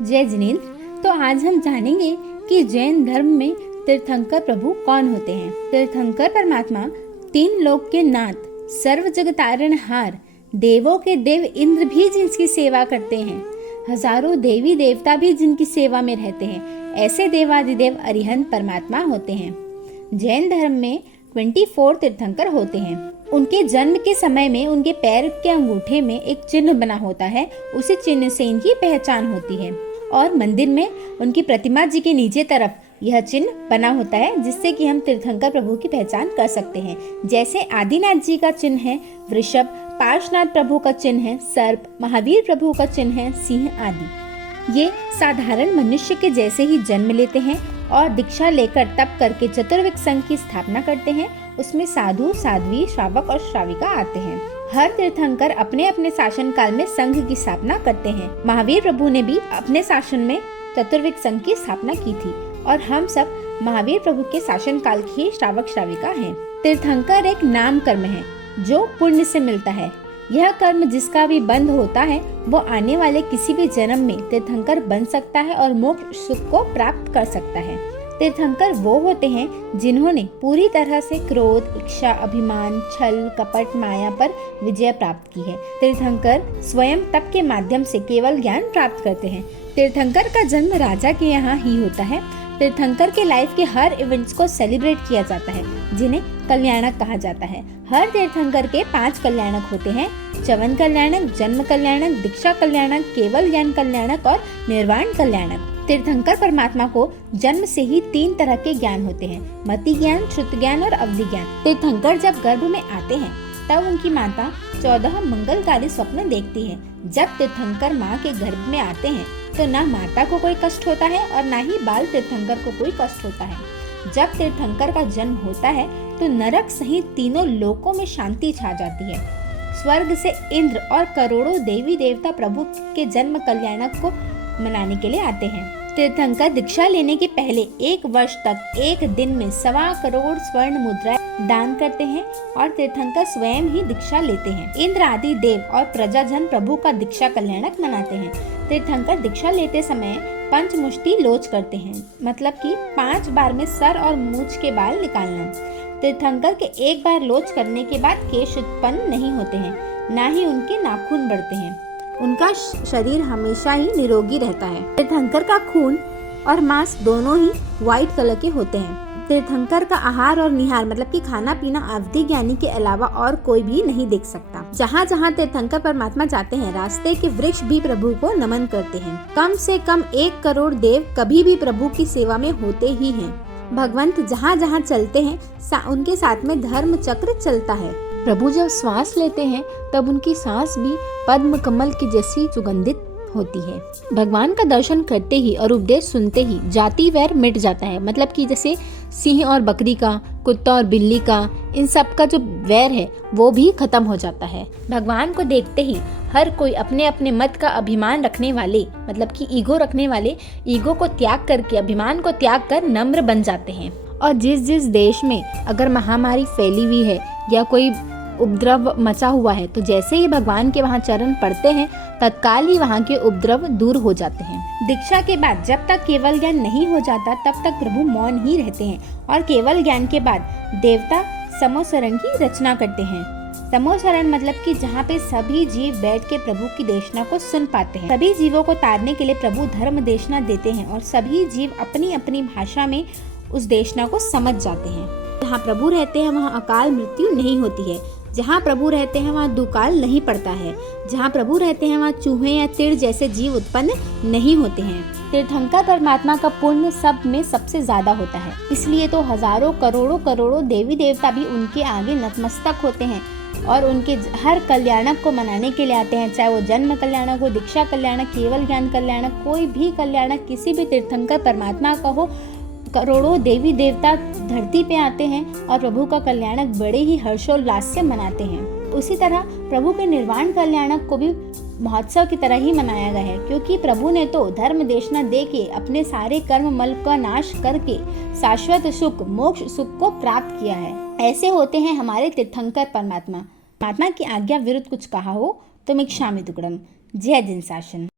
जय जिनेंद्र। तो आज हम जानेंगे कि जैन धर्म में तीर्थंकर प्रभु कौन होते हैं। तीर्थंकर परमात्मा तीन लोक के नाथ, सर्व जगतारणहार, देवों के देव इंद्र भी जिनकी सेवा करते हैं, हजारों देवी देवता भी जिनकी सेवा में रहते हैं, ऐसे देवादिदेव अरिहंत परमात्मा होते हैं। जैन धर्म में 24 तीर्थंकर होते हैं। उनके जन्म के समय में उनके पैर के अंगूठे में एक चिन्ह बना होता है, उसी चिन्ह से इनकी पहचान होती है। और मंदिर में उनकी प्रतिमा जी के नीचे तरफ यह चिन्ह बना होता है, जिससे कि हम तीर्थंकर प्रभु की पहचान कर सकते हैं। जैसे आदिनाथ जी का चिन्ह है वृषभ, पार्श्वनाथ प्रभु का चिन्ह है सर्प, महावीर प्रभु का चिन्ह है सिंह आदि। ये साधारण मनुष्य के जैसे ही जन्म लेते हैं और दीक्षा लेकर तप करके चतुर्विक संघ की स्थापना करते हैं। उसमें साधु, साध्वी, श्रावक और श्राविका आते हैं। हर तीर्थंकर अपने अपने शासन काल में संघ की स्थापना करते हैं। महावीर प्रभु ने भी अपने शासन में चतुर्विक संघ की स्थापना की थी और हम सब महावीर प्रभु के शासन काल की श्रावक श्राविका हैं। तीर्थंकर एक नाम कर्म है जो पुण्य से मिलता है। यह कर्म जिसका भी बंद होता है वो आने वाले किसी भी जन्म में तीर्थंकर बन सकता है और मोक्ष सुख को प्राप्त कर सकता है। तीर्थंकर वो होते हैं जिन्होंने पूरी तरह से क्रोध, इच्छा, अभिमान, छल, कपट, माया पर विजय प्राप्त की है। तीर्थंकर स्वयं तप के माध्यम से केवल ज्ञान प्राप्त करते हैं। तीर्थंकर का जन्म राजा के यहाँ ही होता है। तीर्थंकर के लाइफ के हर इवेंट्स को सेलिब्रेट किया जाता है, जिन्हें कल्याणक कहा जाता है। हर तीर्थंकर के 5 कल्याणक होते हैं: च्यवन कल्याणक, जन्म कल्याणक, दीक्षा कल्याणक, केवल ज्ञान कल्याणक और निर्वाण कल्याणक। तीर्थंकर परमात्मा को जन्म से ही 3 तरह के ज्ञान होते हैं: मति ज्ञान, श्रुत ज्ञान और अवधि ज्ञान। तीर्थंकर जब गर्भ में आते हैं तब उनकी माता 14 मंगलकारी स्वप्न देखती है। जब तीर्थंकर माँ के गर्भ में आते हैं तो न माता को कोई कष्ट होता है और न ही बाल तीर्थंकर को कोई कष्ट होता है। जब तीर्थंकर का जन्म होता है तो नरक सहित तीनों लोकों में शांति छा जाती है। स्वर्ग से इंद्र और करोड़ों देवी देवता प्रभु के जन्म कल्याणक को मनाने के लिए आते हैं। तीर्थंकर दीक्षा लेने के पहले 1 वर्ष तक एक दिन में 1.25 करोड़ स्वर्ण मुद्रा दान करते हैं और तीर्थंकर स्वयं ही दीक्षा लेते हैं। इंद्र आदि देव और प्रजाजन प्रभु का दीक्षा कल्याणक मनाते हैं। तीर्थंकर दीक्षा लेते समय पंचमुष्टि लोच करते हैं, मतलब कि 5 बार में सर और मूंछ के बाल निकालना। तीर्थंकर के एक बार लोच करने के बाद केश उत्पन्न नहीं होते हैं, न ही उनके नाखून बढ़ते हैं। उनका शरीर हमेशा ही निरोगी रहता है। तीर्थंकर का खून और मांस दोनों ही व्हाइट कलर के होते हैं। तीर्थंकर का आहार और निहार मतलब कि खाना पीना अवधि ज्ञानी के अलावा और कोई भी नहीं देख सकता। जहाँ जहाँ तीर्थंकर परमात्मा जाते हैं रास्ते के वृक्ष भी प्रभु को नमन करते हैं। कम से कम 1 करोड़ देव कभी भी प्रभु की सेवा में होते ही हैं। भगवंत जहाँ जहाँ चलते हैं उनके साथ में धर्म चक्र चलता है। प्रभु जब श्वास लेते हैं तब उनकी सांस भी पद्म कमल की जैसी सुगंधित होती है। भगवान का दर्शन करते ही और उपदेश सुनते ही जाति वैर मिट जाता है, मतलब कि जैसे सिंह और बकरी का, कुत्ता और बिल्ली का, इन सब का जो वैर है वो भी खत्म हो जाता है। भगवान को देखते ही हर कोई अपने अपने मत का अभिमान रखने वाले, मतलब कि ईगो रखने वाले, ईगो को त्याग करके, अभिमान को त्याग कर नम्र बन जाते हैं। और जिस जिस देश में अगर महामारी फैली हुई है या कोई उपद्रव मचा हुआ है तो जैसे ही भगवान के वहाँ चरण पड़ते हैं तत्काल ही वहाँ के उपद्रव दूर हो जाते हैं। दीक्षा के बाद जब तक केवल ज्ञान नहीं हो जाता तब तक प्रभु मौन ही रहते हैं और केवल ज्ञान के बाद देवता समोसरण की रचना करते हैं। समोसरण मतलब कि जहाँ पे सभी जीव बैठ के प्रभु की देशना को सुन पाते हैं। सभी जीवों को तारने के लिए प्रभु धर्म देशना देते हैं और सभी जीव अपनी अपनी भाषा में उस देशना को समझ जाते हैं। जहाँ प्रभु रहते हैं वहाँ अकाल मृत्यु नहीं होती है। जहाँ प्रभु रहते हैं वहाँ दुकाल नहीं पड़ता है। जहाँ प्रभु रहते हैं वहाँ चूहे या तीड़ जैसे जीव उत्पन्न नहीं होते हैं। तीर्थंकर परमात्मा का पुण्य सब में सबसे ज्यादा होता है, इसलिए तो हजारों करोड़ों करोड़ों देवी देवता भी उनके आगे नतमस्तक होते हैं और उनके हर कल्याणक को मनाने के लिए आते हैं। चाहे वो जन्म कल्याणक हो, दीक्षा कल्याणक, केवल ज्ञान कल्याणक, कोई भी कल्याणक किसी भी तीर्थंकर परमात्मा का हो, करोड़ों देवी देवता धरती पे आते हैं और प्रभु का कल्याणक बड़े ही हर्षोल्लास से मनाते हैं। उसी तरह प्रभु के निर्वाण कल्याणक को भी महोत्सव की तरह ही मनाया गया है, क्योंकि प्रभु ने तो धर्म देशना दे के अपने सारे कर्म मल का नाश करके शाश्वत सुख, मोक्ष सुख को प्राप्त किया है। ऐसे होते हैं हमारे तीर्थंकर परमात्मा। परमात्मा की आज्ञा विरुद्ध कुछ कहा हो तो मिक्षामि दुक्कडम। जय जिन शासन।